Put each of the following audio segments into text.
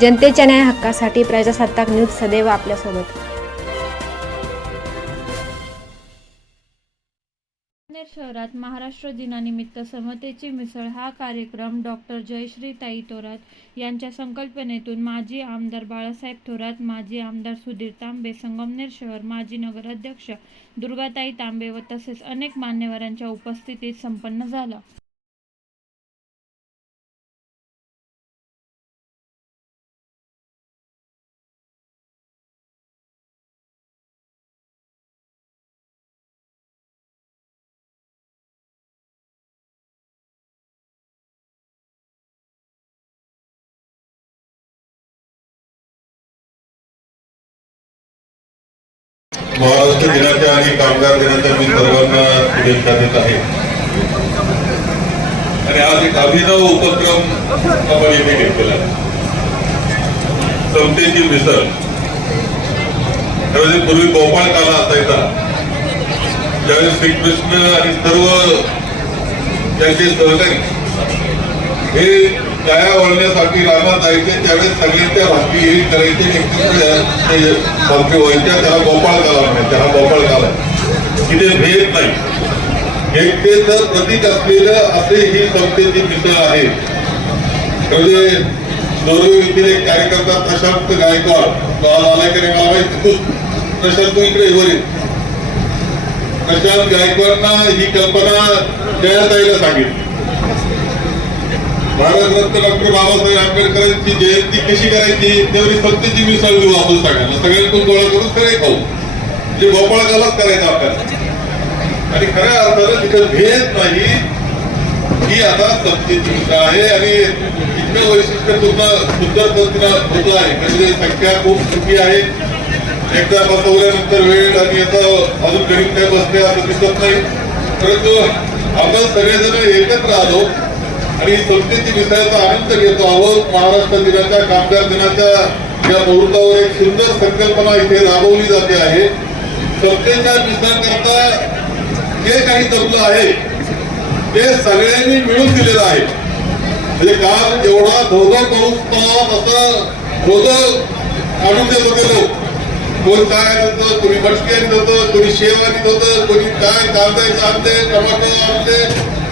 जनतेच्या न्याय हक्कासाठी प्रजासत्ताक न्यूज सदैव आपल्यासोबत. शहरात महाराष्ट्र दिनानिमित्त समतेची मिसळ हा कार्यक्रम डॉक्टर जयश्री ताई थोरात यांच्या संकल्पनेतून माजी आमदार बाळासाहेब थोरात माजी आमदार सुधीर तांबे संगमनेर शहर माजी नगराध्यक्ष दुर्गाताई तांबे व तसेच अनेक मान्यवरांच्या उपस्थितीत संपन्न झाला. महाराष्ट्र दिनाच्या आणि कामगार दिनाच्या मी सर्वांना शुभेच्छा देत आहे. आणि आज एक अभिनव उपक्रम आपण येथे घेतलेला समतेची मिसळ. त्यावेळी पूर्वी गोपाळ काला असायचा. त्यावेळी श्रीकृष्ण आणि सर्व त्यांचे सहकारी हे गाया वळण्यासाठी रानात जायचे त्यावेळेस सगळ्यांच्या भाकरी हे करायचे व्हायच्या त्याला गोपाळ काला म्हणायचे हा गोपाळ काला. तिथे भेद नाही. एकतेचं प्रतीक असलेलं असे ही संस्थेची मित्र आहे. म्हणजे दोरवे येथील एक कार्यकर्ता प्रशांत गायकवाड तो आज आलाय की नाही मला माहिती तू प्रशांत तू इकडे वर प्रशांत गायकवाडना ही कल्पना जयाताईला सांगितली. भारतरत्न डॉक्टर बाबासाहेब आंबेडकरांची जयंती कशी करायची तेवढी सत्तेची मिसळ देऊ आपण सगळ्यांना. सगळ्यांकडून गोळा करून खरे खाऊ. जे गोपाळकालाच करायचं आपल्याला. आणि खऱ्या अर्थानं तिथं भेद नाही. ही आता सत्तेची मिसळ आहे आणि इतकं वैशिष्ट्य पूर्ण सुंदर पद्धतीनं होत आहे. म्हणजे संख्या खूप चुकी आहे. एकदा बसवल्यानंतर वेळ आणि आता अजून गरीब काय बसते असं दिसत नाही. परंतु आपण सगळेजण एकत्र आलो. आणि संस्कृती विषयाचा आनंद घेतो आहोत. महाराष्ट्र दिनाच्या कामगार दिनाच्या या मुहूर्तावर एक सुंदर संकल्पना इथे राबवली जाते आहे. संस्थेच्या मिसळ जे काही तत्व आहे ते सगळ्यांनी मिळून दिलेलं आहे. म्हणजे काल एवढा धोधो पाऊस पडावा असं धोधो आणून देत होते लोक. कोण काय आणत होतं कोणी मटके आणत होतं कोणी शेव आणत होतं कोणी काय कांदे आणते टमाटो आणते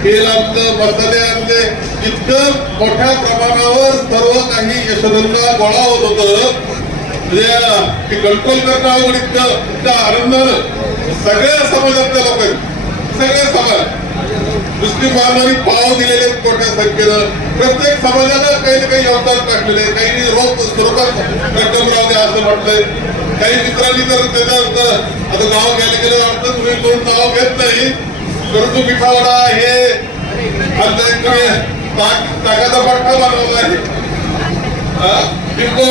तेल आमचं मसाले इतकं मोठ्या प्रमाणावर सर्व काही यशोधनला गोळा होत होतं. म्हणजे ते कंट्रोल करणं अवघड इतकं. आनंदानं सगळ्या समाजातल्या लोकांनी सगळे समाज दुसरी महामारी पाव दिलेले मोठ्या संख्येनं. प्रत्येक समाजानं काही ना काही योगदान टाकलेले काही रोख स्वरूपात रक्कम राहू द्या असं म्हटलंय. काही मित्रांनी तर त्याच्यात आता नाव घ्यायला गेलं वाटतं तुम्ही कोण नाव घेत नाही. परंतु मिठावडा हे आता इकडे पट्टा बनवला आहे. हा?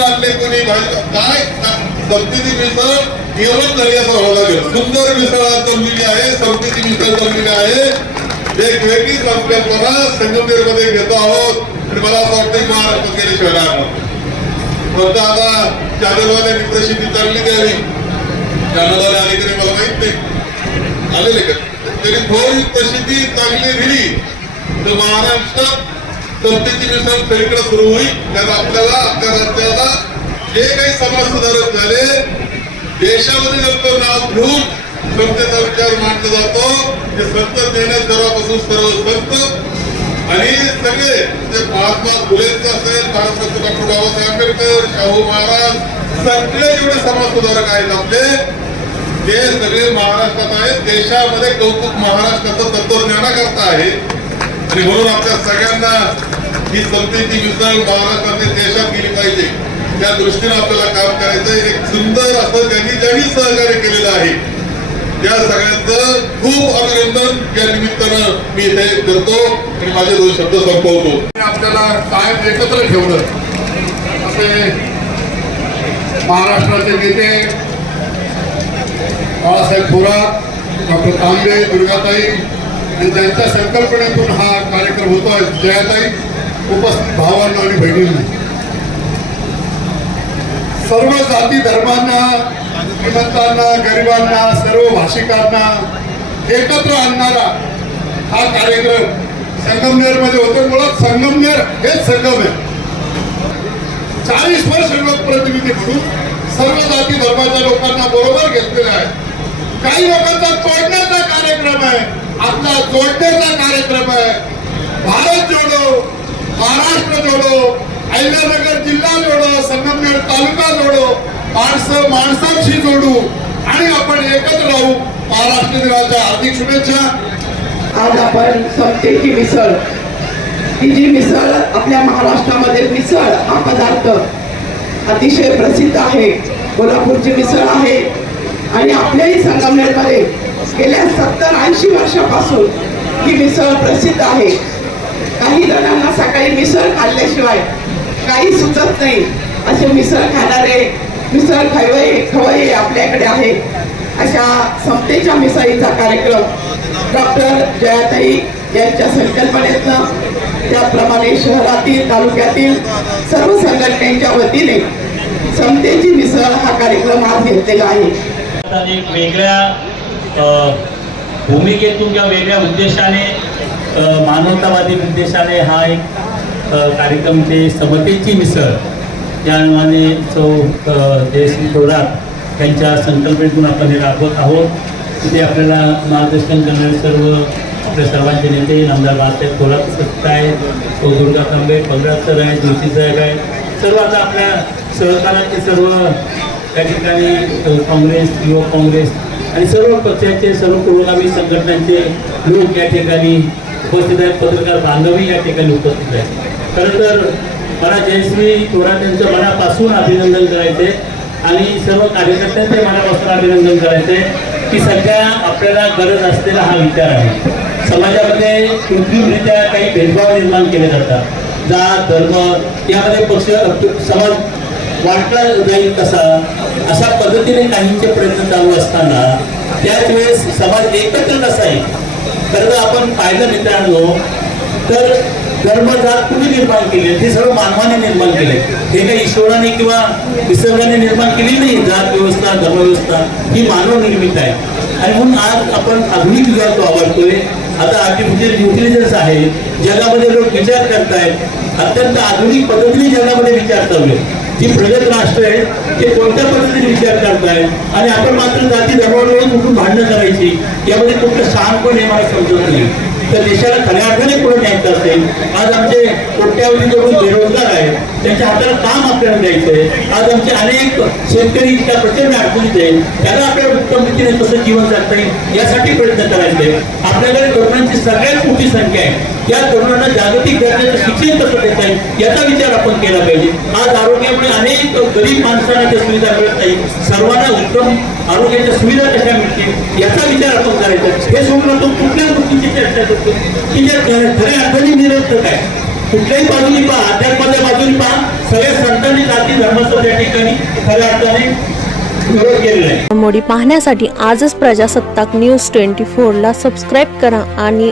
आणले कोणी भाजी काय? सबतीची मिसळ केवळ झाली असं व्हावं लागेल. सुंदर मिसळ आज जमलेली आहे सबतीची मिसळ जमलेली आहे. एक वेगळी संकल्पना संगमनेरमध्ये घेतो आहोत. आणि मला असं वाटतं की महाराष्ट्रात गेले शहरामध्ये. फक्त आता चॅनलवाल्यांनी प्रसिद्धी चालली द्यावी चॅनलवाले आले मला माहीत नाही. आलेले का? तरी थोडी ती चांगली दिली तर महाराष्ट्रात सत्तेची मिसळ सगळीकडे सुरू होईल. कारण आपल्याला आपल्या राज्याला जे काही समाज सुधारक झाले देशामध्ये नंतर नाव घेऊन संतेचा विचार मांडला जातो. ते संत जरापासून सर्व संत आणि सगळे ते महात्मा फुलेंचं असेल भारतरत्न डॉक्टर बाबासाहेब आंबेडकर शाहू महाराज सगळे एवढे समाज सुधारक आहेत आपले. ते सगळे महाराष्ट्रात आहेत देशामध्ये कौतुक महाराष्ट्राचं तत्वज्ञानाकरता आहे. आणि म्हणून आपल्या सगळ्यांना ही समतेची मिसळ महाराष्ट्रातील देशात गेली पाहिजे. त्या दृष्टीने आपल्याला काम करायचं एक सुंदर असं त्यांनी ज्यांनी सहकार्य केलेलं आहे त्या सगळ्यांचं खूप अभिनंदन. या निमित्तानं मी इथे करतो आणि माझे दोन शब्द संपवतो. आपल्याला कायम एकत्र ठेवलं. असे महाराष्ट्राचे नेते बाळासाहेब थोरात डॉक्टर तांबे दुर्गाताई आणि त्यांच्या संकल्पनेतून हा कार्यक्रम होतोय जयाताई उपस्थित भावांना आणि बहिणींना. सर्व जाती धर्मांना श्रीमंतांना गरिबांना सर्व भाषिकांना एकत्र आणणारा हा कार्यक्रम संगमनेरमध्ये होतो. मुळात संगमनेर हेच संगम आहे. चाळीस प्रतिनिधी म्हणून सर्व जाती धर्माच्या लोकांना बरोबर घेतलेलं आहे. काही लोकांचा तोडण्याचा कार्यक्रम आहे. आपला जोडण्याचा कार्यक्रम आहे. भारत जोडो महाराष्ट्र जोडो अहिल्यानगर जिल्हा जोडो संगमनेर तालुका जोडो माणसं माणसांशी जोडू आणि आपण एकत्र राहू. महाराष्ट्र दिनाच्या हार्दिक शुभेच्छा. आज आपण समतेची मिसळ. ही जी मिसळ आपल्या महाराष्ट्रामध्ये मिसळ हा पदार्थ अतिशय प्रसिद्ध आहे. कोल्हापूरची मिसळ आहे. आणि आपल्याही संगमनेरमध्ये गेल्या सत्तर ऐंशी वर्षापासून ही मिसळ प्रसिद्ध आहे. काही जणांना सकाळी मिसळ खाल्ल्याशिवाय काही सुचत नाही असे मिसळ खाणारे मिसळ खवय खवय आपल्याकडे आहे. अशा समतेच्या मिसळीचा कार्यक्रम डॉक्टर जयाताई यांच्या संकल्पनेतनं त्याप्रमाणे शहरातील तालुक्यातील सर्व संघटनेच्या वतीने समतेची मिसळ हा कार्यक्रम आज घेतलेला आहे. वेगळ्या भूमिकेतून किंवा वेगळ्या उद्देशाने मानवतावादी उद्देशाने हा एक कार्यक्रम ते समतेची मिसळ या नावाने सौ अ, जयश्री थोरात यांच्या संकल्पनेतून आपण हे राबवत आहोत. तिथे आपल्याला मार्गदर्शन करणारे सर्व आपले सर्वांचे नेते आमदार बाळासाहेब थोरात सत्ता आहेत दुर्गा तांबे पंधरा सर आहेत जोशी साहेब आहेत. सर्व आता आपल्या सहकारांचे सर्व त्या ठिकाणी काँग्रेस युवक काँग्रेस आणि सर्व पक्षाचे सर्व पुरोगामी संघटनांचे लोक या ठिकाणी उपस्थित आहेत. पत्रकार बांधवही या ठिकाणी उपस्थित आहेत. खरं तर मला जयश्री थोरात यांचं मनापासून अभिनंदन करायचे आणि सर्व कार्यकर्त्यांचे मनापासून अभिनंदन करायचे की सध्या आपल्याला गरज असलेला हा विचार आहे. समाजामध्ये कृत्रिमरित्या काही भेदभाव निर्माण केले जातात. जात धर्म यामध्ये पक्ष समाज वाटला जाईल कसा अशा पद्धतीने काहींचे प्रयत्न चालू असताना त्याच वेळेस समाज एकत्र कसा येईल? खरं तर आपण पाहिलं मित्रांनो तर धर्म जात कुणी निर्माण केले? ते सर्व मानवाने निर्माण केले. हे काही ईश्वराने किंवा निसर्गाने निर्माण केली नाही. जात व्यवस्था धर्मव्यवस्था ही मानव निर्मित आहे. आणि म्हणून आज आपण आधुनिक युगात वावरतोय. आता आर्टिफिशियल म्हणजे इंटेलिजन्स आहे जगामध्ये लोक विचार करतायत अत्यंत आधुनिक पद्धतीने जगामध्ये विचार चालू आहे जी प्रगत राष्ट्र आहे ते कोणत्या पद्धतीने विचार करतायत? आणि आपण मात्र जाती धर्मावर कुठून भांडणं करायची यामध्ये कुठलं पण हे मला समजत नाही. तर देशाला खऱ्या अर्थाने पुढे न्यायचं असेल? आज आमचे कोट्यावधी जवळ बेरोजगार आहेत. त्यांच्या हाताला काम आपल्याला द्यायचंय. आज आमचे अनेक शेतकरी त्या प्रचंड अडचणीत आहेत त्याला आपल्याला उत्तम रीतीने कसं जीवन जगता येईल यासाठी प्रयत्न करायचे. आपल्याकडे तरुणांची सगळ्यात मोठी संख्या आहे. या तरुणांना जागतिक दर्जाचं शिक्षण कसं देता येईल याचा विचार आपण केला पाहिजे. आज आरोग्यामुळे अनेक गरीब माणसांना त्या सुविधा मिळत नाही सर्वांना उत्तम आरोग्याच्या सुविधा कशा मिळतील याचा विचार आपण करायचा. हे सोडून आपण कुठल्या गोष्टीची चर्चा करतो? की ज्या खऱ्या अर्थाने निरर्थक आहे कुठल्याही बाजूनी पहा अध्यात्माच्या बाजूनी पहा. सगळ्या संतांनी जाती धर्माचं त्या ठिकाणी खऱ्या अर्थाने विरोध केलेला आहे. मोडी पाहण्यासाठी आजच प्रजासत्ताक न्यूज ट्वेंटी फोरला सबस्क्राईब करा आणि